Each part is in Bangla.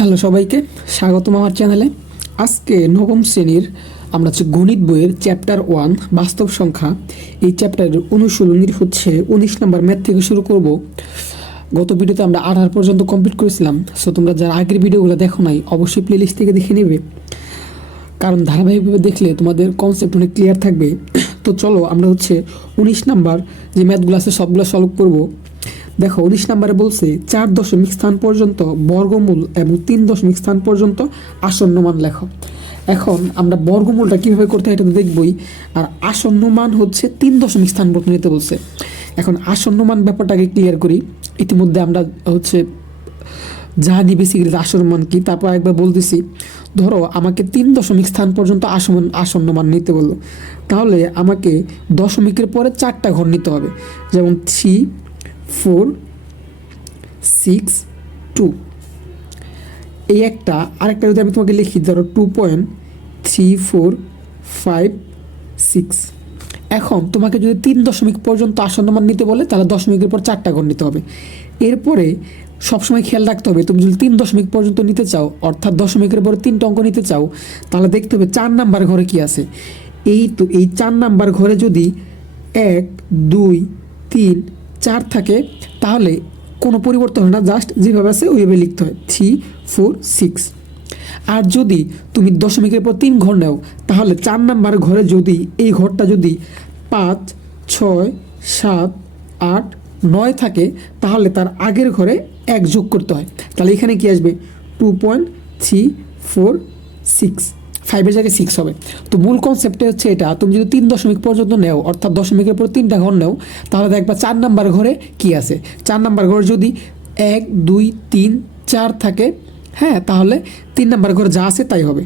হ্যালো সবাইকে স্বাগতম আমার চ্যানেলে। আজকে নবম শ্রেণীর আমরা হচ্ছে গণিত বইয়ের চ্যাপ্টার 1 বাস্তব সংখ্যা, এই চ্যাপ্টারের অনুশীলনীর হচ্ছে 19 নম্বর ম্যাথ থেকে শুরু করব। গত ভিডিওতে আমরা 18 পর্যন্ত কমপ্লিট করেছিলাম। সো তোমরা যারা আগের ভিডিওগুলো দেখো নাই অবশ্যই প্লেলিস্ট থেকে দেখে নেবে, কারণ ধারাবাহিকভাবে দেখলে তোমাদের কনসেপ্ট অনেক ক্লিয়ার থাকবে। তো চলো আমরা হচ্ছে 19 নাম্বার যে ম্যাথগুলো আছে সবগুলো সলভ করব। দেখো 19 নম্বরে বলছে 4 দশমিক স্থান পর্যন্ত বর্গমূল এবং 3 দশমিক স্থান পর্যন্ত আসন্ন মান লেখো। এখন আমরা বর্গমূলটা কীভাবে করতে হয় এটা তো দেখবই, আর আসন্ন মান হচ্ছে 3 দশমিক স্থান পর্যন্ত নিতে বলছে। এখন আসন্ন মান ব্যাপারটাকে ক্লিয়ার করি। ইতিমধ্যে আমরা হচ্ছে জানি বেসিক্যালি আসন্ন মান কি, তারপর একবার বলতেছি। ধরো আমাকে 3 দশমিক স্থান পর্যন্ত আসন্ন মান নিতে বললো, তাহলে আমাকে দশমিকের পরে 4টা ঘর নিতে হবে, যেমন 3, 4, 6, 2। এই একটা আরেকটা যদি আমি তোমাকে লিখি, ধরো 2.3456। এখন তোমাকে যদি 3 দশমিক পর্যন্ত আসন্ন মান নিতে বলে তাহলে দশমিকের পর 4টা ঘর নিতে হবে। এরপরে সবসময় খেয়াল রাখতে হবে, তুমি যদি 3 দশমিক পর্যন্ত নিতে চাও অর্থাৎ দশমিকের পরে 3টা অঙ্ক নিতে চাও, তাহলে দেখতে হবে 4 নাম্বার ঘরে কি আছে। এই 4 নাম্বার ঘরে যদি 1, 2, 3, 4 থাকে তাহলে কোনো পরিবর্তন হয় না, জাস্ট যেভাবে আছে ওইভাবে লিখতে হয় 3, 4, 6। আর যদি তুমি দশমিকের পর 3 ঘর নাও তাহলে 4 নাম্বার ঘরে যদি এই ঘরটা যদি 5, 6, 7, 8, 9 থাকে তাহলে তার আগের ঘরে 1 যোগ করতে হয়। তাহলে এখানে কি আসবে 2.346, 5-এর জায়গায় 6 হবে। তো মূল কনসেপ্টে হচ্ছে এটা, তুমি যদি 3 দশমিক পর্যন্ত নেও অর্থাৎ দশমিকের পর 3টা ঘর নেও তাহলে দেখবা 4 নাম্বার ঘরে কি আছে। 4 নাম্বার ঘরে যদি 1, 2, 3, 4 থাকে, হ্যাঁ, তাহলে 3 নাম্বার ঘরে যা আছে তাই হবে।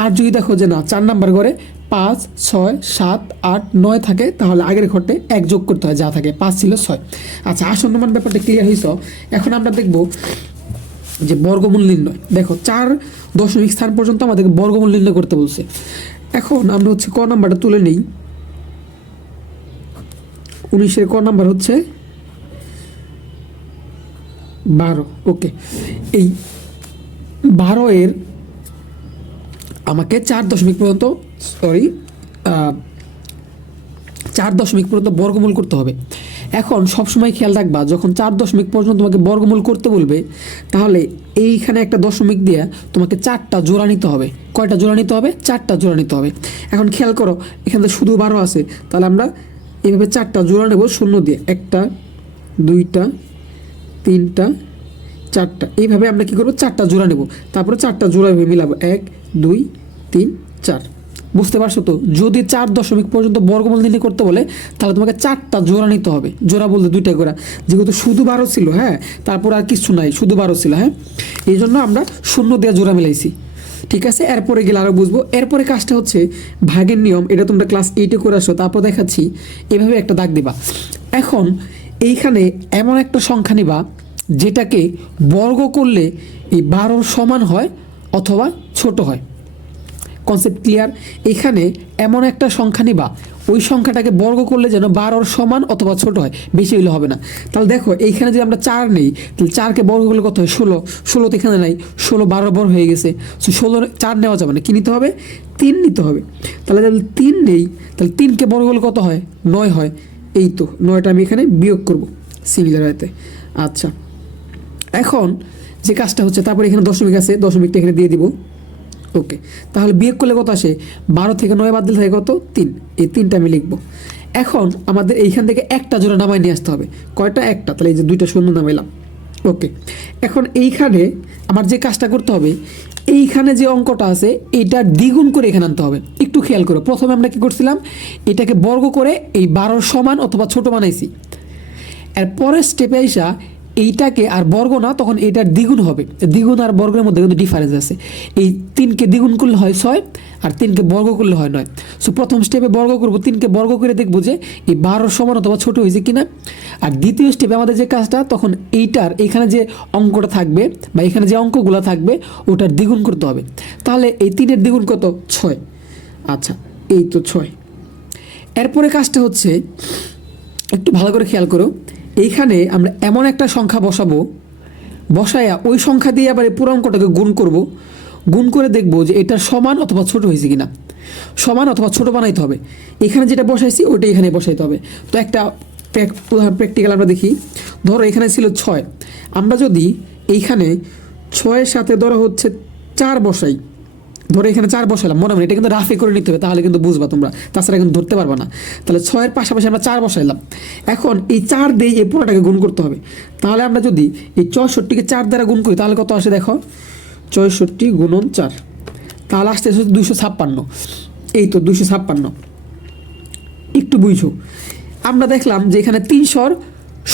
আর যদি দেখো যে না 4 নাম্বার ঘরে 5, 6, 7, 8, 9 থাকে তাহলে আগের ঘরটে 1 যোগ করতে হয়, যা থাকে 5 ছিল 6। আচ্ছা, আসন্ন মান ব্যাপারটা ক্লিয়ার হয়েছ। এখন আমরা দেখব যে বর্গমূল নির্ণয়। দেখো 4 দশমিক স্থান পর্যন্ত আমাদেরকে বর্গমূল নির্ণয় করতে বলছে। এখন আমরা হচ্ছে ক নাম্বারটা তুলে নেই। 19-এর ক নাম্বার হচ্ছে 12। ওকে, এই 12-এর আমাকে 4 দশমিক পর্যন্ত 4 দশমিক পর্যন্ত বর্গমূল করতে হবে। এখন সবসময় খেয়াল রাখবা যখন 4 দশমিক পর্যন্ত তোমাকে বর্গমূল করতে বলবে তাহলে এইখানে একটা দশমিক দিয়ে তোমাকে 4টা জোড়া নিতে হবে। কয়টা জোড়া নিতে হবে? 4টা জোড়া নিতে হবে। এখন খেয়াল করো এখানে শুধু 12 আছে, তাহলে আমরা এইভাবে 4টা জোড়া নেব শূন্য দিয়ে, 1টা, 2টা, 3টা, 4টা। এইভাবে আমরা কী করবো 4টা জোড়া নেব, তারপরে 4টা জোড়া এভাবে মিলাবো 1, 2, 3, 4। বুঝতে পারছো তো? যদি 4 দশমিক পর্যন্ত বর্গমূল নির্ণয় করতে বলে তাহলে তোমাকে 4টা জোড়া নিতে হবে। জোড়া বলতে 2টা করে, যেহেতু শুধু 12 ছিল, হ্যাঁ, তারপর আর কিছু নাই, শুধু 12 ছিল, হ্যাঁ, এই জন্য আমরা শূন্য দিয়ে জোড়া মিলাইছি। ঠিক আছে, এরপরে গেলে আরও বুঝবো। এরপরে কাজটা হচ্ছে ভাগের নিয়ম, এটা তোমরা ক্লাস 8-এ করে আসো, তারপর দেখাচ্ছি। এভাবে একটা দাগ দিবা। এখন এইখানে এমন একটা সংখ্যা নিবা যেটাকে বর্গ করলে এই 12 সমান হয় অথবা ছোট হয়। Concept clear? এখানে এমন একটা সংখ্যা নিবা ওই সংখ্যাটাকে বর্গ করলে যেন 12 সমান অথবা ছোট হয়, বেশি হইলে হবে না। তাহলে দেখো এইখানে যদি আমরা 4 নেই তাহলে 4কে বর্গ করলে কত হয়? 16। 16 তো এখানে নাই, 16 12 বর্গ হয়ে গেছে। সো 16 4 নেওয়া যাবে না, কী নিতে হবে? 3 নিতে হবে। তাহলে যদি 3 নেই তাহলে 3কে বর্গ করলে কত হয়? 9 হয়। এই তো 9টা আমি এখানে বিয়োগ করব সিমিলার হতে। আচ্ছা, এখন যে কাজটা হচ্ছে তারপরে এখানে দশমিক আছে, দশমিকটা এখানে দিয়ে দিব। ওকে, তাহলে বিয়োগ করলে কত আসে? 12 থেকে 9 বাদ দিলে থাকে কত? 3। এই 3টা আমি লিখব। এখন আমাদের এইখান থেকে একটা জোড়া নামায় নিয়ে আসতে হবে। কয়টা? একটা। তাহলে এই যে 2টা শূন্য নামাইলাম। ওকে, এখন এইখানে আমার যে কাজটা করতে হবে, এইখানে যে অঙ্কটা আছে এইটা দ্বিগুণ করে এখানে আনতে হবে। একটু খেয়াল করো, প্রথমে আমরা কি করছিলাম, এটাকে বর্গ করে এই 12 সমান অথবা ছোট বানাইছি। এর পরের স্টেপে আইসা এইটাকে আর বর্গ না, তখন এইটার দ্বিগুণ হবে। দ্বিগুণ আর বর্গের মধ্যে কিন্তু ডিফারেন্স আছে। এই 3কে দ্বিগুণ করলে হয় 6 আর 3কে বর্গ করলে হয় 9। সো প্রথম স্টেপে বর্গ করব, 3কে বর্গ করে দেখবো যে এই 12 সমান অথবা ছোট হয়েছে কিনা। আর দ্বিতীয় স্টেপে আমাদের যে কাজটা, তখন এইটার এখানে যে অঙ্কটা থাকবে বা এখানে যে অঙ্কগুলো থাকবে ওটার দ্বিগুণ করতে হবে। তাহলে এই 3-এর দ্বিগুণ কত? 6। আচ্ছা, এই তো 6। এরপরে কাজটা হচ্ছে একটু ভালো করে খেয়াল করো, এইখানে আমরা এমন একটা সংখ্যা বসাবো বসায়া ওই সংখ্যা দিয়ে আবার এই পুরো অঙ্কটাকে গুণ করব, গুণ করে দেখব যে এটা সমান অথবা ছোট হয়েছে কিনা। সমান অথবা ছোট বানাইতে হবে। এখানে যেটা বসাইছি ওইটা এখানে বসাইতে হবে। তো একটা প্র্যাকটিক্যাল আমরা দেখি। ধরো এখানে ছিল 6, আমরা যদি এইখানে 6-এর সাথে ধরো হচ্ছে 4 বসাই, ধরো এখানে 4 বসালাম, মনে মনে এটা কিন্তু রাফে করে নিতে হবে, তাহলে কিন্তু বুঝবা তোমরা, তাছাড়া কিন্তু ধরতে পারবা না। তাহলে 6-এর পাশাপাশি আমরা 4 বসাইলাম। এখন এই 4 দিয়ে এই পুরোটাকে গুণ করতে হবে। তাহলে আমরা যদি এই 64-কে 4 দ্বারা গুণ করি তাহলে কত আসে দেখো, 64 গুণন 4, তাহলে আসতে 256। এই তো 256। একটু বুঝো, আমরা দেখলাম যে এখানে 300-র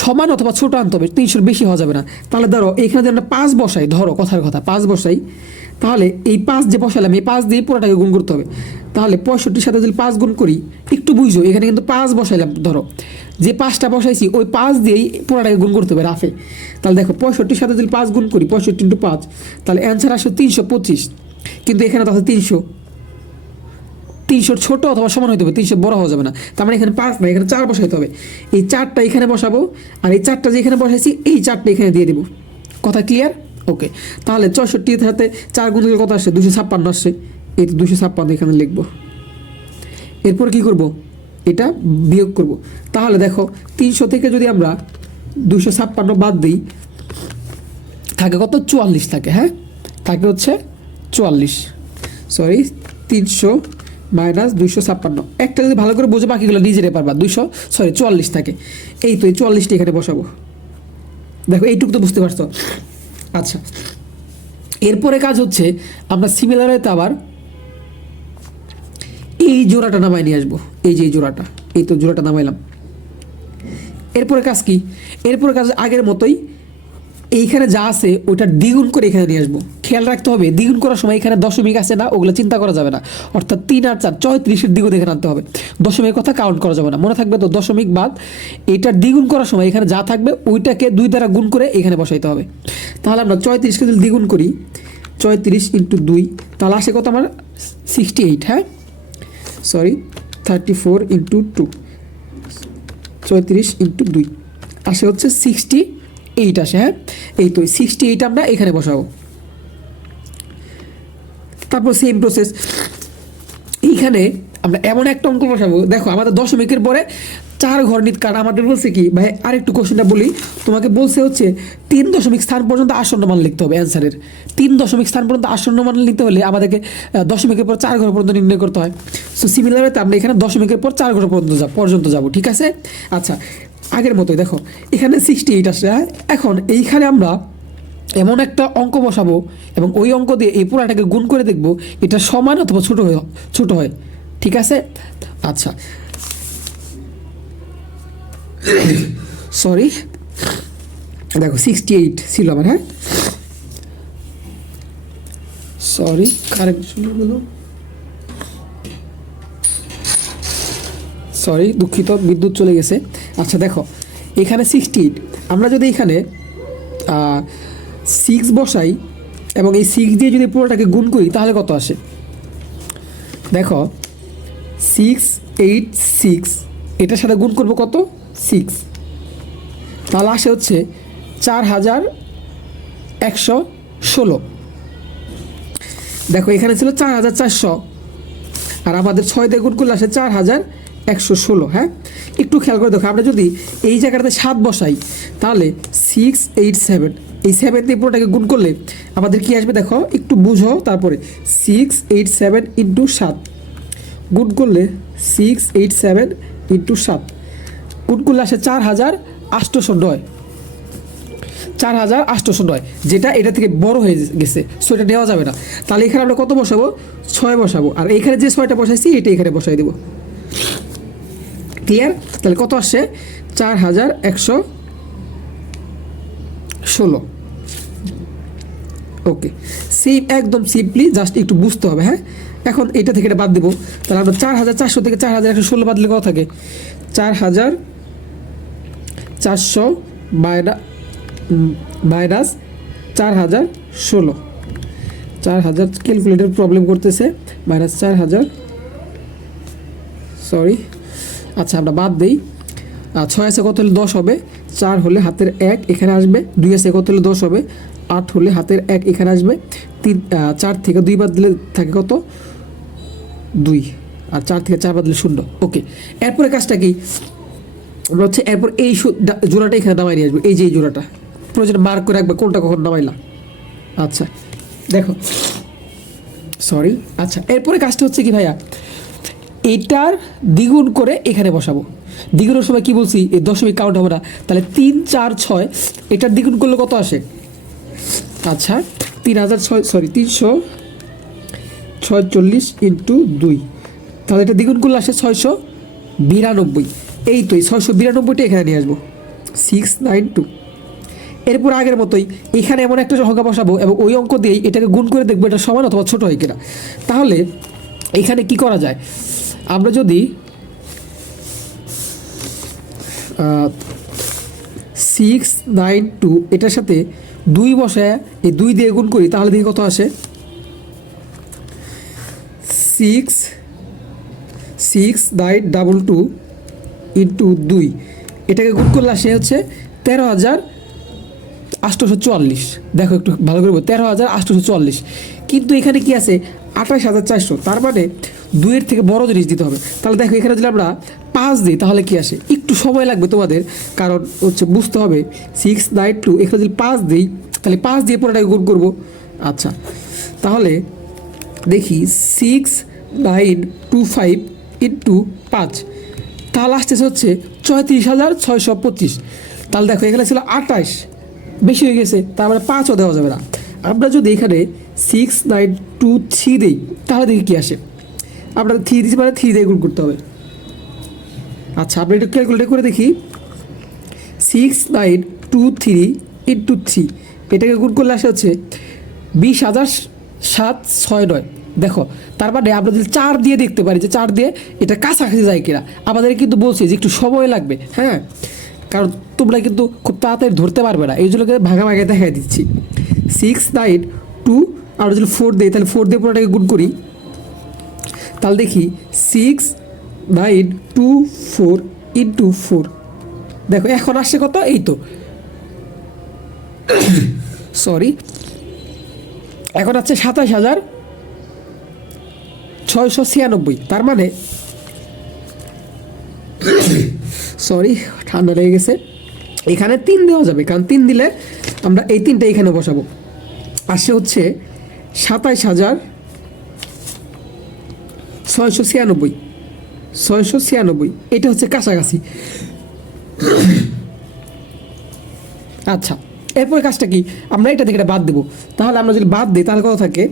সমান অথবা ছোট আনতে হবে, 300-র বেশি হওয়া যাবে না। তাহলে ধরো এখানে যদি আমরা 5 বসাই, ধরো কথার কথা 5 বসাই, তাহলে এই 5 যে বসালাম এই 5 দিয়ে পুরোটাকে গুণ করতে হবে। তাহলে 65-র সাথে যদি 5 গুণ করি, একটু বুঝো এখানে কিন্তু 5 বসাইলাম, ধরো যে 5টা বসাইছি ওই 5 দিয়েই পুরোটাকে গুণ করতে হবে রাফে। তাহলে দেখো 65-র সাথে যদি 5 গুণ করি, 65 × 5, তাহলে অ্যান্সার আসে 325। কিন্তু এখানে তো আছে 300 ছোট অথবা সমান হতে হবে, 300 বড় হওয়া যাবে না। তার মানে এখানে 5 না, এখানে 4 বসাইতে হবে। এই 4টা এখানে বসাবো, আর এই 4টা যে এখানে বসাইছি এই 4টা এখানে দিয়ে দেবো। কথা ক্লিয়ার? ওকে। তাহলে 64-এর সাথে 4 গুণ করলে কত আসছে, 256 আসছে। এই 256 এখানে লিখবো। এরপর কি করব, এটা বিয়োগ করব। তাহলে দেখো 300 থেকে যদি আমরা 256 বাদ দিই, থাকে কত, 44 থাকে। হ্যাঁ, থাকে হচ্ছে 44, সরি 300 মাইনাস 256। একটা যদি ভালো করে বোঝো বাকিগুলো নিজেরাই পারবা। 44 থাকে। এই তো এই 44টা এখানে বসাবো। দেখো এইটুকু তো বুঝতে পারছো। আচ্ছা, এরপরে কাজ হচ্ছে আমরা সিমিলার হয়তো আবার এই জোড়াটা নামাই নিয়ে আসবো। এই যে এই জোড়াটা, এই তো জোড়াটা নামাইলাম। এরপরে কাজ কি, এরপরে কাজ আগের মতোই, এইখানে যা আছে ওটা দ্বিগুণ করে এখানে নিয়ে আসবো। খেয়াল রাখতে হবে দ্বিগুণ করার সময় এখানে দশমিক আছে না, ওগুলো চিন্তা করা যাবে না। অর্থাৎ 3 আর 4 34-এর দ্বিগুণ এখানে আনতে হবে, দশমিকের কথা কাউন্ট করা যাবে না। মনে থাকবে তো, দশমিক বাদ এটা দ্বিগুণ করার সময় এখানে যা থাকবে ওইটাকে 2 দ্বারা গুণ করে এখানে বসাইতে হবে। তাহলে আমরা 34-কে যদি দ্বিগুণ করি, 34 × 2, তাহলে আসে কত আমার 68। হ্যাঁ, সরি 34 × 2, 34 × 2 আসে হচ্ছে 68 আসে। হ্যাঁ, এই তো 68 আমরা এখানে বসাবো। তারপর সেম প্রসেস, এইখানে আমরা এমন একটা অঙ্ক বসাবো। দেখো আমাদের দশমিকের পরে 4 ঘর নিতে, কারণ আমাদের বলছে কি ভাই, আরেকটু কোশ্চেনটা বলি তোমাকে, বলছে হচ্ছে 3 দশমিক স্থান পর্যন্ত আসন্ন মান লিখতে হবে। অ্যান্সারের 3 দশমিক স্থান পর্যন্ত আসন্ন মান লিখতে হলে আমাদেরকে দশমিকের পর 4 ঘর পর্যন্ত নির্ণয় করতে হয়। সো সিমিলারলি আমরা এখানে দশমিকের পর 4 ঘর পর্যন্ত যাব। ঠিক আছে? আচ্ছা, আগের মতোই দেখো এখানে 68 আসে। এখন এইখানে আমরা এমন একটা অঙ্ক বসাবো এবং ওই অঙ্ক দিয়ে এই পুরাটাকে গুণ করে দেখব এটা সমান অথবা ছোট হয়। ঠিক আছে? আচ্ছা, সরি দেখো 68 ছিল আমার। হ্যাঁ, সরি সরি দুঃখিত, বিদ্যুৎ চলে গেছে। আচ্ছা দেখো এখানে 68, আমরা যদি এখানে 6 বসাই এবং এই 6 দিয়ে যদি পুরোটাকে গুণ করি তাহলে কত আসে দেখো, 686, এটার সাথে গুণ করবো কত, 6, তাহলে আসে হচ্ছে 4116। দেখো এখানে ছিল 4400, আর আমাদের 6 দিয়ে গুণ করলে আসে 4116। হ্যাঁ, একটু খেয়াল করে দেখো, আমরা যদি এই জায়গাটাতে 7 বসাই তাহলে 687, এই 7 দিয়ে পুরোটাকে গুণ করলে আমাদের কি আসবে দেখো, একটু বুঝো। তারপরে 687 × 7 গুণ করলে 687 × 7 গুণ করলে আসে 4809, 4809, যেটা এটা থেকে বড় হয়ে গেছে, সো এটা নেওয়া যাবে না। তাহলে এখানে আমরা কত বসাবো, 6 বসাবো, আর এখানে যে 6টা বসাইছি এটা এখানে বসাই দেবো। ক্লিয়ার? তাহলে কত আসছে, 4116। ওকে, সেম একদম সিম্পলি, জাস্ট একটু বুঝতে হবে। হ্যাঁ, এখন এটা থেকে এটা বাদ দেবো। তাহলে আমরা 4400 থেকে 4116 বাদ দিলে কত থাকে, 4400 মাইনাস 4016, 4000 ক্যালকুলেটর প্রবলেম করতেছে, মাইনাস 4000, সরি। আচ্ছা আমরা বাদ দিই, 6 আছে কত হলে 10 হবে, 4 হলে হাতের 1 এখানে আসবে, 2 আছে কত হলে 10 হবে, 8 হলে হাতের 1 এখানে আসবে, 4 থেকে 2 বাদ দিলে থাকে কত 2, আর 4 থেকে 4 বাদ দিলে 0। ওকে, এরপরে কাজটা কি, আমরা হচ্ছে এরপর এই জোড়াটা এখানে নামাই নিয়ে আসবো, এই যে এই জোড়াটা প্রয়োজন মার্ক করে রাখবে কোনটা কখন নামাইলা। আচ্ছা দেখো সরি, আচ্ছা এরপরে কাজটা হচ্ছে কি ভাইয়া, এটার দ্বিগুণ করে এখানে বসাবো। দ্বিগুণের সময় কি বলছি, এই দশমিক কাউন্ট হবে না, তাহলে 3 4 6 এটার দ্বিগুণ করলে কত আসে, আচ্ছা 346 ইন্টু 2, তাহলে এটা দ্বিগুণ করলে আসে 692। এই তো এই 692টা এখানে নিয়ে আসবো 692। এরপর আগের মতোই এখানে এমন একটা সংখ্যা বসাবো এবং ওই অঙ্ক দিয়েই এটাকে গুণ করে দেখবো এটা সমান অথবা ছোট হয় কিনা। তাহলে এখানে কি করা যায়, আমরা যদি 692 এটার সাথে 2 বসায় এই 2 দিয়ে গুণ করি, তাহলে দেখি কত আসে, 66922 ইন্টু 2, এটাকে গুণ করলে আসে হচ্ছে 13,844। দেখো একটু ভালো করে 13,844, কিন্তু এখানে কি আছে 28,400, তার মানে 2-এর থেকে বড় জিনিস দিতে হবে। তাহলে দেখো এখানে যদি আমরা 5 দিই তাহলে কি আসে, একটু সময় লাগবে তোমাদের, কারণ হচ্ছে বুঝতে হবে 692 এখানে যদি 5 দিই তাহলে 5 দিয়ে পুরোটাকে গুণ করবো। আচ্ছা তাহলে দেখি 6925 ইন্টু 5, তাহলে আসতেছে হচ্ছে 34,625। তাহলে দেখো এখানে ছিল 28, বেশি হয়ে গেছে, তার মানে 5ও দেওয়া যাবে না। আমরা যদি এখানে 6923 দিই তাহলে দেখি কী আসে, আমরা 3 দিচ্ছি মানে 3 দিয়ে গুণ করতে হবে। আচ্ছা আমরা একটু ক্যালকুলেট করে দেখি, 6923 ইন্টু 3 এটাকে গুণ করলে আসে হচ্ছে 20,769। দেখো তার মানে আমরা যদি 4 দিয়ে দেখতে পারি যে 4 দিয়ে এটা কাছাকাছি যায় কিনা, আমাদের কিন্তু বলছি যে একটু সময় লাগবে, হ্যাঁ, কারণ তোমরা কিন্তু খুব তাড়াতাড়ি ধরতে পারবে না, এই জন্য ভাগা ভাগে দেখাই দিচ্ছি। 692 আমরা যদি 4 দিই তাহলে 4 দিয়ে পুরোটাকে গুণ করি, তাহলে দেখি 6924 ইন্টু 4, দেখো এখন আসছে কত, এই তো সরি এখন আছে 27,696। তার মানে সরি ঠান্ডা লেগে গেছে, এখানে 3 দেওয়া যাবে, কারণ 3 দিলে আমরা এই 3টা এখানে বসাবো, আসে হচ্ছে 27,696, এটা হচ্ছে কাছাকাছি। আচ্ছা এরপরে কাজটা কি, আমরা এটা থেকে এটা বাদ দেবো, তাহলে আমরা যদি বাদ দিই তাহলে কত থাকে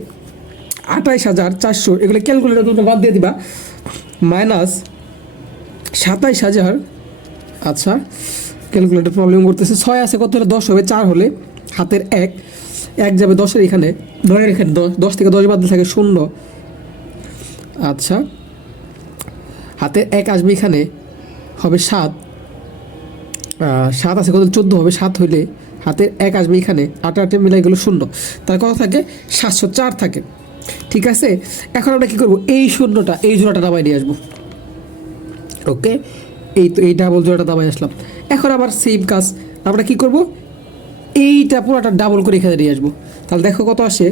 28,400, এগুলো ক্যালকুলেটর তোমরা বাদ দিয়ে দিবা, মাইনাস 27,000। আচ্ছা ক্যালকুলেটর প্রবলেম করতেছে, 6 আছে কত হলে 10 হবে, 4 হলে হাতের 1 যাবে 10-এর এখানে, 9-এর এখানে 10 থেকে 10 বাদ দিলে থাকে 0। আচ্ছা হাতের 1 আসবে এখানে হবে 7 আছে কত 14 হবে, 7 হইলে হাতের 1 আসবে এখানে, 8 মিলাই গেলো 0, তার কত থাকে 704 থাকে। ঠিক আছে, এখন আমরা কী করবো, এই শূন্যটা এই জোড়াটা নামাই নিয়ে আসবো। ওকে, এই তো এই ডাবল জোড়াটা নামাই আসলাম। এখন আবার সেম কাজ, আমরা কি করব, এইটা পুরোটা ডাবল করে এখানে নিয়ে আসবো। তাহলে দেখো কত আসে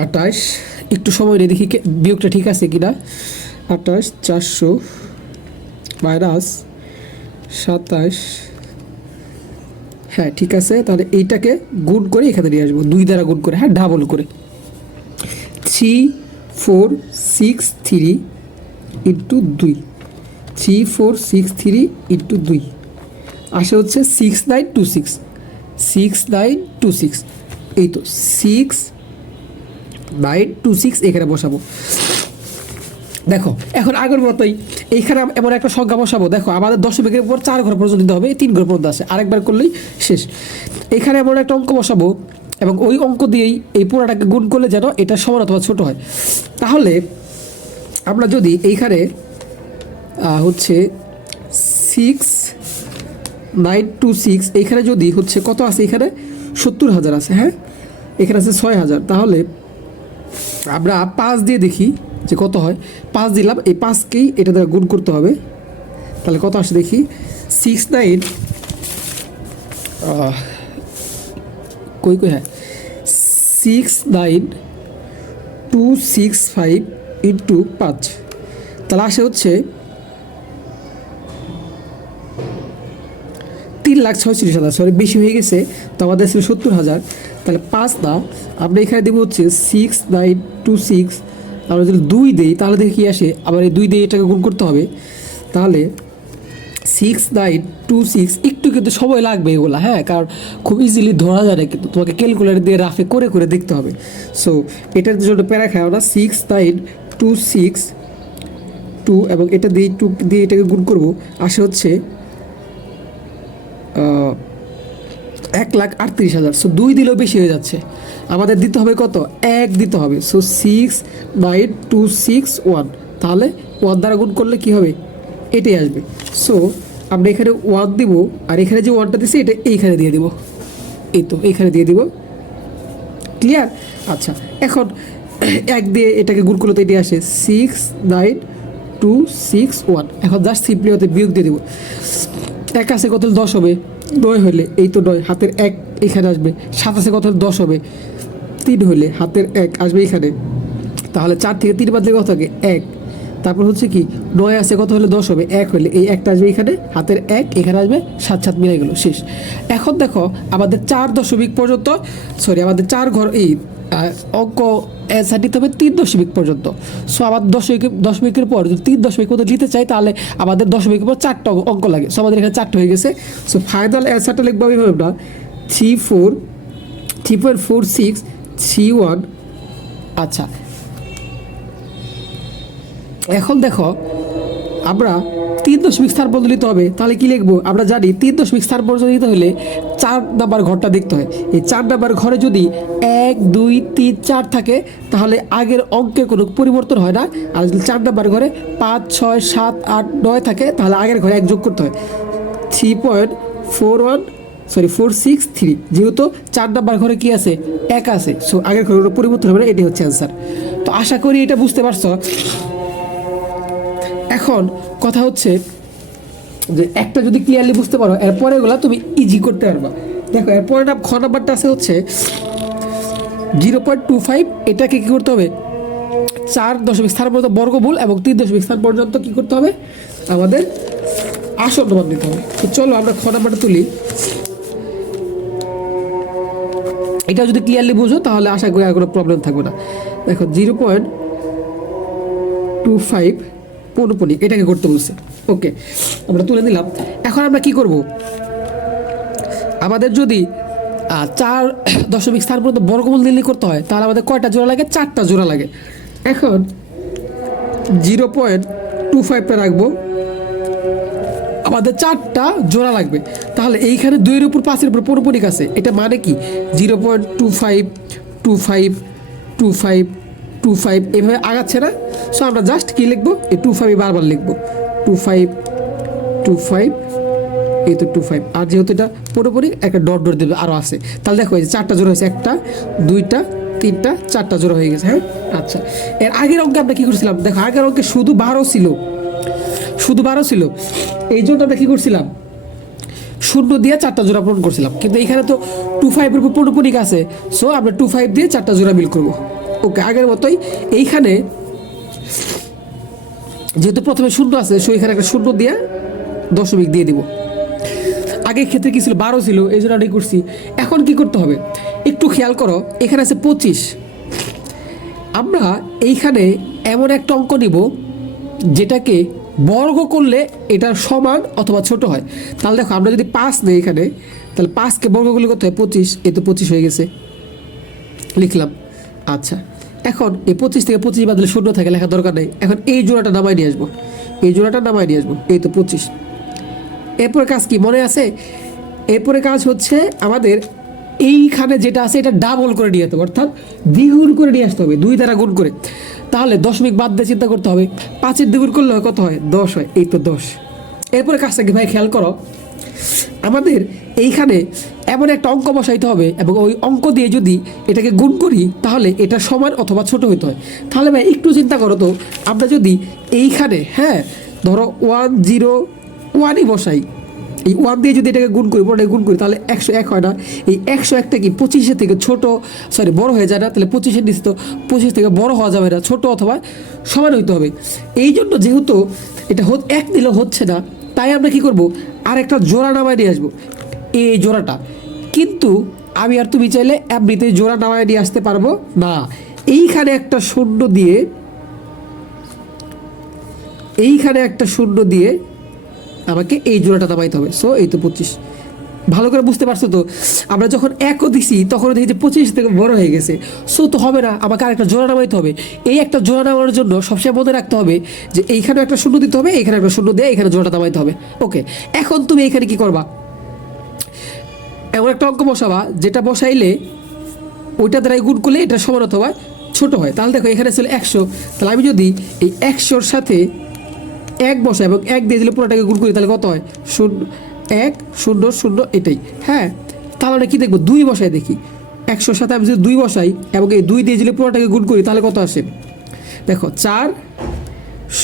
28, একটু সময় নিয়ে দেখি বিয়োগটা ঠিক আছে কিনা, 28,400 মাইনাস 27, হ্যাঁ ঠিক আছে। তাহলে এইটাকে গুণ করে এখানে নিয়ে আসবো, 2 দ্বারা গুণ করে, হ্যাঁ ডাবল করে, 3463 ইন্টু 2, 3463 ইন্টু 2 আসে হচ্ছে 6926, এই তো 6926 এখানে বসাবো। দেখো এখন আগের মতোই এইখানে এমন একটা সংখ্যা বসাবো, দেখো আমাদের দশমিকের উপর 4 ঘর পর্যন্ত দিতে হবে, 3 ঘর পর্যন্ত আসে, আরেকবার করলেই শেষ। এখানে এমন একটা অঙ্ক বসাবো এবং ওই অঙ্ক দিয়েই এই পুরোটাকে গুণ করলে যেন এটা সমান অথবা ছোট হয়। তাহলে আমরা যদি এইখানে হচ্ছে 6926 এইখানে যদি হচ্ছে কত আছে, এখানে 70,000 আছে, হ্যাঁ এখানে আছে 6,000, তাহলে আমরা 5 দিয়ে দেখি যে কত হয়। 5 দিলাম, এই 5কেই এটা দ্বারা গুণ করতে হবে, তাহলে কত আসে দেখি 6 9 কই হ্যাঁ 69265 ইন্টু 5, তাহলে আসে হচ্ছে 3,36,000, সরি বেশি হয়ে গেছে, তো আমাদের ছিল 70,000, তাহলে 5 না আমরা এখানে দেবো হচ্ছে 6926, আমরা যদি 2 দিই তাহলে দেখি কী আসে, আবার এই 2 দিয়ে এটাকে গুণ করতে হবে, তাহলে 6926, একটু কিন্তু সময় লাগবে এগুলো, হ্যাঁ, কারণ খুব ইজিলি ধরা যায় না, কিন্তু তোমাকে ক্যালকুলেটর দিয়ে রাফে করে করে দেখতে হবে। সো এটার জন্য প্যারা খায় না, 6926 এবং এটা দিয়ে 2 দিয়ে এটাকে গুণ করবো, আসে হচ্ছে 1,38,000। সো 2 দিলেও বেশি হয়ে যাচ্ছে, আমাদের দিতে হবে কত, 1 দিতে হবে। সো 69261, তাহলে 1 দ্বারা গুণ করলে কি হবে, এটাই আসবে। সো আমরা এখানে 1 দিব, আর এখানে যে 1টা দিচ্ছি এটা এইখানে দিয়ে দিব, এই তো এইখানে দিয়ে দিব, ক্লিয়ার। আচ্ছা, এখন 1 দিয়ে এটাকে গুণ করলে তো এটি আসে 69261। এখন জাস্ট সিম্পলি হতে বিয়োগ দিয়ে দিব, 1 আছে কত, 10 হবে, 9 হলে এই তো 9, হাতের 1 এখানে আসবে, 7 আছে কত, 10 হবে, 3 হলে হাতের 1 আসবে এখানে, তাহলে 4 থেকে 3 বাদ দিলে কত থাকে, 1। তারপর হচ্ছে কি 9 আছে কত হলে 10 হবে, 1 হলে এই 1টা আসবে এখানে, হাতের 1 এখানে আসবে, 7 7 মিলে গেল, শেষ। এখন দেখো আমাদের 4 দশমিক পর্যন্ত, সরি আমাদের 4 ঘর এই অঙ্ক অ্যান্সার নিতে হবে 3 দশমিক পর্যন্ত। সো আবার দশমিকের পর যদি 3 দশমিক পর্যন্ত নিতে চাই, তাহলে আমাদের দশমিকের পর 4টা অঙ্ক লাগে। সো আমাদের এখানে 4টা হয়ে গেছে। সো ফাইনাল অ্যান্সারটা লিখবো আমি ভাবলাম না 3.4631। আচ্ছা, এখন দেখো আমরা 3 দশমিক স্থান পর্যন্ত নিতে হবে, তাহলে কি লিখবো, আমরা জানি 3 দশমিক স্থান পর্যন্ত নিতে হলে 4 নাম্বার ঘরটা দেখতে হয়। এই 4 নাম্বার ঘরে যদি 1 2 3 4 থাকে, তাহলে আগের অঙ্কে কোনো পরিবর্তন হয় না। আর যদি 4 নাম্বার ঘরে 5 6 7 8 9 থাকে, তাহলে আগের ঘরে 1 যোগ করতে হয়, 463, যেহেতু 4 নাম্বার ঘরে কি আছে, 1 আছে। সো আগের ঘরে কোনো পরিবর্তন হবে না, এটি হচ্ছে অ্যান্সার। তো আশা করি এটা বুঝতে পারছো। এখন কথা হচ্ছে যে একটা যদি ক্লিয়ারলি বুঝতে পারো, এরপরে এগুলো তুমি ইজি করতে পারবা। দেখো এরপরে খ নাম্বারটা আছে হচ্ছে 0.25, এটাকে কী করতে হবে, 4 দশমিক স্থান পর্যন্ত বর্গমূল এবং 3 দশমিক স্থান পর্যন্ত কী করতে হবে, আমাদের আসন্ন মান দিতে হবে। তো চলো আমরা খ নাম্বারটা তুলি। এটা যদি ক্লিয়ারলি বুঝো তাহলে আশা করি আর কোনো প্রবলেম থাকবে না। দেখো 0.25 পৌনপুনিক, এটাকে করতে বলছে। ওকে, আমরা তুলে নিলাম। এখন আমরা কি করব, আমাদের যদি 4 দশমিক স্থান পর্যন্ত বর্গমূল নির্ণয় করতে হয়, তাহলে আমাদের কয়টা জোড়া লাগে, 4টা জোড়া লাগে। এখন 0.25টা রাখবো, আমাদের 4টা জোড়া লাগবে। তাহলে এইখানে 2-এর উপর 5-এর উপর পৌনপুনিক আছে, এটা মানে কি 0.25 এভাবে আগাচ্ছে না। সো আমরা জাস্ট কি লিখবো, এই 25 বারবার লিখবো, 25 এই তো 25। আর যেহেতু এটা পুরোপুরি একটা ডট ডট দেবে আরও আছে, তাহলে দেখো এই যে 4টা জোড়া হয়েছে, 1টা 2টা 3টা 4টা জোড়া হয়ে গেছে। হ্যাঁ, আচ্ছা, এর আগের অঙ্কে আমরা কী করছিলাম, দেখো আগের অঙ্কে শুধু 12 ছিল, এই জন্য আমরা কী করছিলাম, 0 দিয়ে 4টা জোড়া পূরণ করছিলাম। কিন্তু এখানে তো 25 এর উপর পৌনপুনিক আছে, সো আমরা 25 দিয়ে 4টা জোড়া মিল করবো। ওকে, আগের মতোই এইখানে যেহেতু প্রথমে 0 আছে, সো এখানে একটা 0 দিয়ে দশমিক দিয়ে দিব। আগের ক্ষেত্রে কি ছিল, 12 ছিল, এই জন্য আমি করছি। এখন কি করতে হবে, একটু খেয়াল করো, এখানে আছে 25। আমরা এইখানে এমন একটা অঙ্ক নিব যেটাকে বর্গ করলে এটার সমান অথবা ছোট হয়। তাহলে দেখো আমরা যদি 5 নেই এখানে, তাহলে 5কে বর্গ করলে কত হয়, 25। এই তো 25 হয়ে গেছে, লিখলাম। আচ্ছা, এখন এই 25 থেকে 25 বাদলে 0 থাকে, লেখা দরকার নেই। এখন এই জোড়াটা নামায় নিয়ে আসবো, এই তো 25। এরপরে কাজ কি মনে আছে, এরপরে কাজ হচ্ছে আমাদের এইখানে যেটা আছে এটা ডাবল করে নিয়ে যেতে হবে, অর্থাৎ দ্বিগুণ করে নিয়ে আসতে হবে, 2 দ্বারা গুণ করে। তাহলে দশমিক বাদ দিয়ে চিন্তা করতে হবে, 5-এর দ্বিগুণ করলে কত হয়, 10 হয়। এই তো 10। এরপরে কাজটা কি ভাই খেয়াল করো, আমাদের এইখানে এমন একটা অঙ্ক বসাইতে হবে এবং ওই অঙ্ক দিয়ে যদি এটাকে গুণ করি, তাহলে এটা সমান অথবা ছোট হইতে হয়। তাহলে ভাই একটু চিন্তা করো তো, আমরা যদি এইখানে, হ্যাঁ ধরো 101ই বসাই, এই 1 দিয়ে যদি এটাকে গুণ করি, পুরোটাকে গুণ করি, তাহলে 101 হয় না? এই 101টা কি 25 থেকে ছোট, সরি বড় হয়ে যায় না? তাহলে 25 নিচে তো 25 থেকে বড় হওয়া যাবে না, ছোট অথবা সমান হইতে হবে। এই জন্য যেহেতু এটা 1 দিলে হচ্ছে না, তাই আমরা কি করব, আর একটা জোড়া নামায় নিয়ে আসবো, এই জোড়াটা। কিন্তু আমি আর তুমি চাইলে এমনিতে জোড়া নামায় নিয়ে আসতে পারবো না। এইখানে একটা শূন্য দিয়ে, এইখানে একটা শূন্য দিয়ে আমাকে এই জোড়াটা নামাইতে হবে। সো এই তো 25। ভালো করে বুঝতে পারছো তো? আমরা যখন 1ও দিছি তখন দেখি যে 25 থেকে বড় হয়ে গেছে। সো তো হবে না, আমাকে আরেকটা জোড়া নামাইতে হবে। এই একটা জোড়া নামানোর জন্য সবসময় মনে রাখতে হবে যে এইখানে একটা শূন্য দিতে হবে, এইখানে একটা শূন্য দিয়ে এখানে জোড়াটা নামাইতে হবে। ওকে, এখন তুমি এইখানে কি করবা, এমন একটা অঙ্ক বসাবা যেটা বসাইলে ওইটা দ্বারাই গুণ করলে এটা সমান অথবা ছোট হয়। তাহলে দেখো এখানে ছিল 100, তাহলে আমি যদি এই 100-র সাথে 1 বসাই এবং 1 দিয়ে দিলে পুরোটাকে গুণ করি, তাহলে কত হয়? 0 1 0 0, এটাই। হ্যাঁ, তাহলে কি দেখবো, 2 বসাই দেখি। 100-র সাথে আমি যদি 2 বসাই এবং এই 2 দিয়ে দিলে পুরোটাকে গুণ করি, তাহলে কত আসে? দেখো 4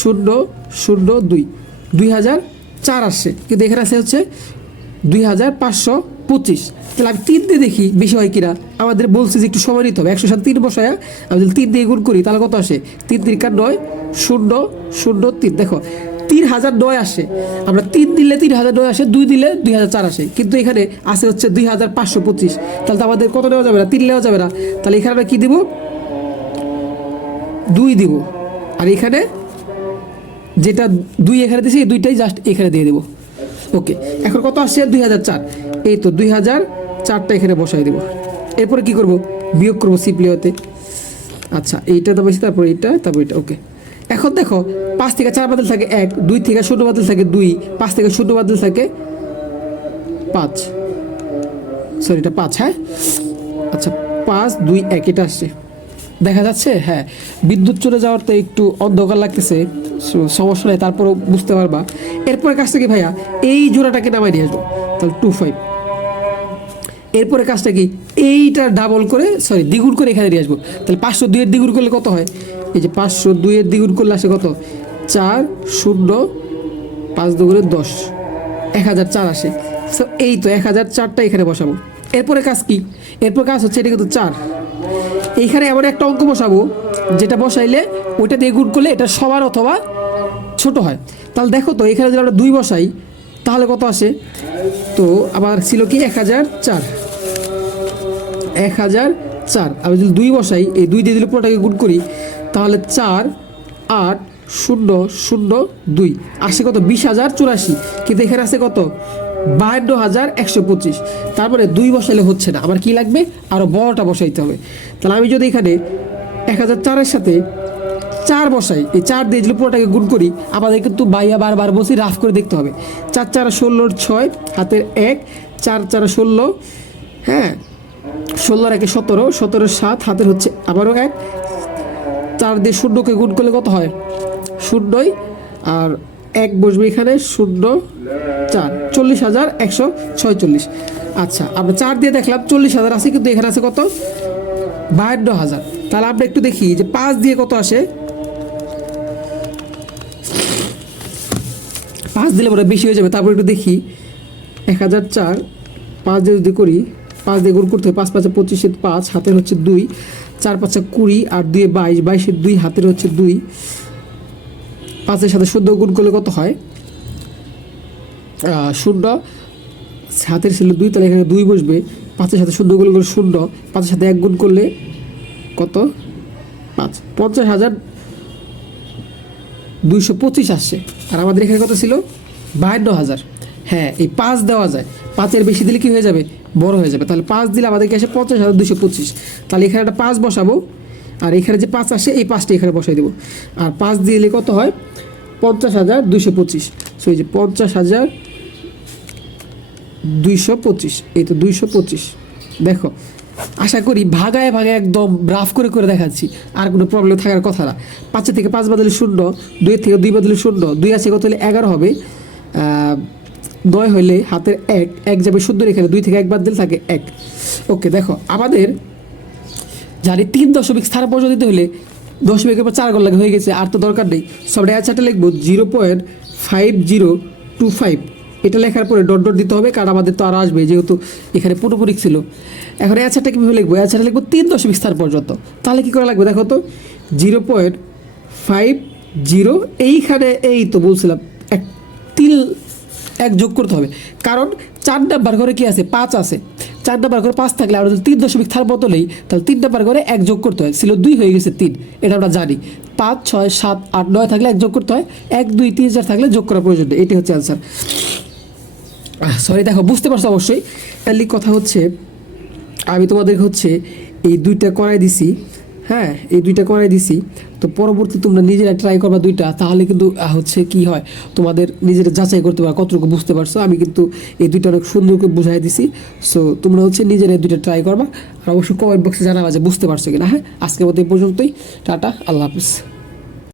0 0 2, 2004 আসছে। কিন্তু এখানে আছে হচ্ছে 2525। তাহলে আমি 3 দিয়ে দেখি বেশি হয় কিনা। আমাদের বলছে যে একটু সময় নিতে হবে। 100 সাথে 3 বসায় আমি যদি 3 দিয়ে গুণ করি, তাহলে কত আসে? 3 3 9 0 0 3। দেখো 3009 আসে। আমরা 3 দিলে 3009 আসে, 2 দিলে 2004 আসে। কিন্তু এখানে আসে হচ্ছে 2525। তাহলে তো আমাদের কত নেওয়া যাবে না? 3 নেওয়া যাবে না। তাহলে এখানে আমরা কী দিব? 2 দিব। আর এখানে যেটা 2 এখানে দিয়েছি, এই 2টাই জাস্ট এখানে দিয়ে দেবো। ওকে, এখন কত আসছে? 2004। এই তো 2004টা এখানে বসাই দেবো। এরপরে কি করব? বিয়োগ করবো সিপ্লিওতে। আচ্ছা, এইটা তো বেশি, তারপর এইটা, তারপর এটা। ওকে, এখন দেখো 5 থেকে 4 বাতিল থাকে 1, 2 থেকে 0 বাতিল থাকে 2, 5 থেকে 0 বাতিল থাকে 5, সরি এটা 5। হ্যাঁ, আচ্ছা 5 2 1 এটা আসছে, দেখা যাচ্ছে? হ্যাঁ, বিদ্যুৎ চলে যাওয়ার তো একটু অন্ধকার লাগতেছে, সমস্যা নেই, তারপরও বুঝতে পারবা। এরপরে কাজটা কি ভাইয়া, এই জোড়াটাকে নামাই নিয়ে আসবো, তাহলে 25। এরপরে কাজটা কি, এইটা ডাবল করে, সরি দ্বিগুণ করে এখানে নিয়ে আসবো। তাহলে 502 এর দ্বিগুণ করলে কত হয়? এই যে 502 এর দ্বিগুণ করলে আসে কত? 4 0 5 2 10, 1004 আসে। সো এই তো 1004টা এখানে বসাবো। এরপরে কাজ কি? এরপর কাজ হচ্ছে এটা কিন্তু 4। এইখানে এমন একটা অঙ্ক বসাবো যেটা বসাইলে ওইটা দিয়ে গুণ করলে এটা সবার অথবা ছোট হয়। তাহলে দেখো তো এখানে যদি আমরা 2 বসাই তাহলে কত আসে? তো আবার ছিল কি 1004, 1004। আমি যদি 2 বসাই, এই 2 দিয়ে দিলে পুরোটাকে গুণ করি, তাহলে 4 8 0 0 2 আসে কত? 20,084। কিন্তু এখানে আছে কত? 52,125। তারপরে 2 বসাইলে হচ্ছে না, আমার কি লাগবে? আরও বড়টা বসাইতে হবে। তাহলে আমি যদি এখানে 1004-এর সাথে 4 বসাই, এই 4 দিয়ে যদি পুরোটাকে গুণ করি, আমাদের কিন্তু বাইয়া বারবার বলছি রাফ করে দেখতে হবে। 4 4 16 6, হাতের 1, 4 4 16, হ্যাঁ 16 1 17, 17 7, হাতের হচ্ছে আবারও 1, 4 দিয়ে 0কে গুণ করলে কত হয়? 0, আর 1 বসবে এখানে, 0 4, 40,146। আচ্ছা, আমরা 4 দিয়ে দেখলাম 40,000 আছে, কিন্তু এখানে আছে কত? 52,000। তাহলে আমরা একটু দেখি যে 5 দিয়ে কত আসে। 5 দিলে মনে বেশি হয়ে যাবে, তারপর একটু দেখি। 1004 5 দিয়ে যদি করি, 5 দিয়ে গুণ করতে হবে। 5 5 25, 5 হাতের হচ্ছে 2, 4 5 20, আর 2 22, 22 2 হাতের হচ্ছে 2, 5-এর সাথে 14 গুণ করলে কত হয়? 0, হাতের ছিল 2, তাহলে এখানে 2 বসবে। 5-এর সাথে 14 গুণ করলে 0, 5-এর সাথে 1 গুণ করলে কত? 5, 50,225 আসছে। আর আমাদের এখানে কত ছিল? 52,000। হ্যাঁ, এই 5 দেওয়া যায়, 5-এর বেশি দিলে কি হয়ে যাবে? বড় হয়ে যাবে। তাহলে 5 দিলে আমাদেরকে আসে 50,225। তাহলে এখানে একটা 5 বসাবো, আর এখানে যে 5 আসে এই 5টা এখানে বসাই দেবো। আর 5 দিলে কত হয়? 50,225। সো এই যে 50,225, এই তো 225। দেখো, আশা করি ভাগায় ভাগায় একদম রাফ করে করে দেখাচ্ছি, আর কোনো প্রবলেম থাকার কথা না। 5 থেকে 5 বাদলে 0, 2 থেকে 2 বাদলে 0, 2 আছে কত হলে 11 হবে, 9 হলে হাতের 1, 1 যাবে শুদ্ধ এখানে, 2 থেকে 1 বাদ দিলে থাকে 1। ওকে, দেখো আমাদের জানি 3 দশমিক স্থান পর্যন্ত দিতে হলে দশমিকের পর 4 ঘর লাগে, হয়ে গেছে, আর তো দরকার নেই। সব অ্যান্সারটা লিখবো 0.5025। এটা লেখার পরে ডট ডট দিতে হবে, কারণ আমাদের তো আরও আসবে, যেহেতু এখানে পুরোপুরি ছিল। এখন অ্যান্সারটা কীভাবে লিখবো? অ্যান্সারটা লিখবো 3 স্থান পর্যন্ত। তাহলে কী করা লাগবে দেখো তো, 0.50, এইখানে এই তো বলছিলাম এক 1 যোগ করতে হবে, কারণ 4 নাম্বার ঘরে কি আছে? 5 আছে। 4 নাম্বার ঘরে 5 থাকলে আমরা যদি 3.স্থান বদলেই, তাহলে 3 নাম্বার ঘরে 1 যোগ করতে হয়, ছিল 2 হয়ে গেছে 3, এটা আমরা জানি। 5, 6, 7, 8, 9 থাকলে 1 যোগ করতে হয়, 1, 2, 3, 4 থাকলে যোগ করার প্রয়োজন নেই। এটি হচ্ছে অ্যান্সার। সরি, দেখো বুঝতে পারছো অবশ্যই। তাহলে কথা হচ্ছে আমি তোমাদেরকে হচ্ছে এই 2টা করাই দিছি, হ্যাঁ এই 2টা করাই দিছি। তো পরবর্তী তোমরা নিজেরা ট্রাই করবা 2টা, তাহলে কিন্তু হচ্ছে কি হয়, তোমাদের নিজেরা যাচাই করতে পারো কতটুকু বুঝতে পারছো। আমি কিন্তু এই 2টা অনেক সুন্দর করে বুঝাই দিছি। সো তোমরা হচ্ছে নিজেরা এই 2টা ট্রাই করবা, আর অবশ্যই কমেন্ট বক্সে জানাবা যে বুঝতে পারছো কিনা। হ্যাঁ, আজকের মতো এই পর্যন্তই। টাটা, আল্লাহ হাফিজ।